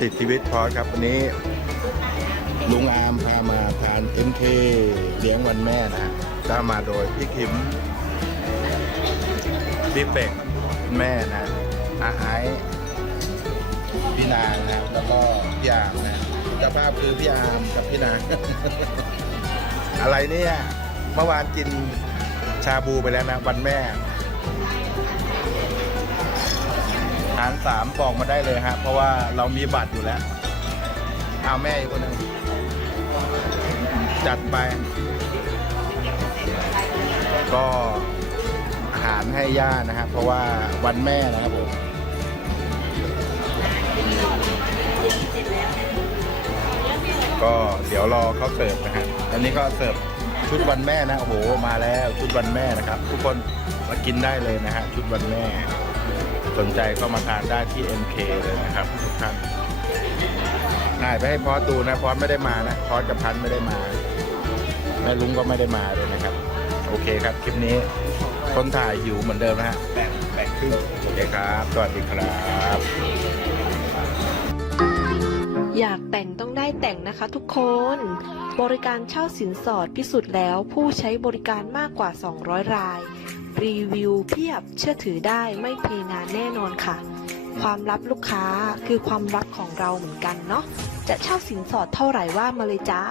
ติดชีวิตพอสครับวันนี้ ลุงอามพามาทานเอ็มเคเลี้ยงวันแม่นะฮะก็มาโดยพี่คิมพี่เป็กแม่นะอาไอพี่นางนะแล้วก็พี่อามนะเจ้าภาพคือพี่อามกับพี่นาง อะไรเนี่ยเมื่อวานกินชาบูไปแล้วนะ วันแม่านสามบอกมาได้เลยฮะ เพราะว่าเรามีบัตรอยู่แล้วเอาแม่อีกคนหนึ่งจัดไป ก็อาหารให้ย่านะครับเพราะว่าวันแม่นะครับผมก็เดี๋ยวรอเขาเสิร์ฟนะฮะอันนี้ก็เสิร์ฟชุดวันแม่นะโอ้โหมาแล้วชุดวันแม่นะครับ ทุกคนมากินได้เลยนะฮะชุดวันแม่ สนใจก็มาทานได้ที่ MK เลยนะครับทุกท่านถ่ายไปให้พอสดูนะพอสไม่ได้มานะพอสกับพันไม่ได้มาแม่ลุงก็ไม่ได้มาเลยนะครับ โอเคครับคลิปนี้คนถ่ายหิวเหมือนเดิมนะฮะแบ่งแบ่งครึ่งโอเคครับ สวัสดีครับ อยากแต่งต้องได้แต่งนะคะทุกคน บริการเช่าสินสอดพิสูจน์แล้วผู้ใช้บริการมากกว่า 200 ราย รีวิวเพียบเชื่อถือได้ไม่พลีงานแน่นอนค่ะ ความลับลูกค้าคือความลับของเราเหมือนกันเนาะจะเช่าสินสอดเท่าไหร่ว่ามาเลยจ้า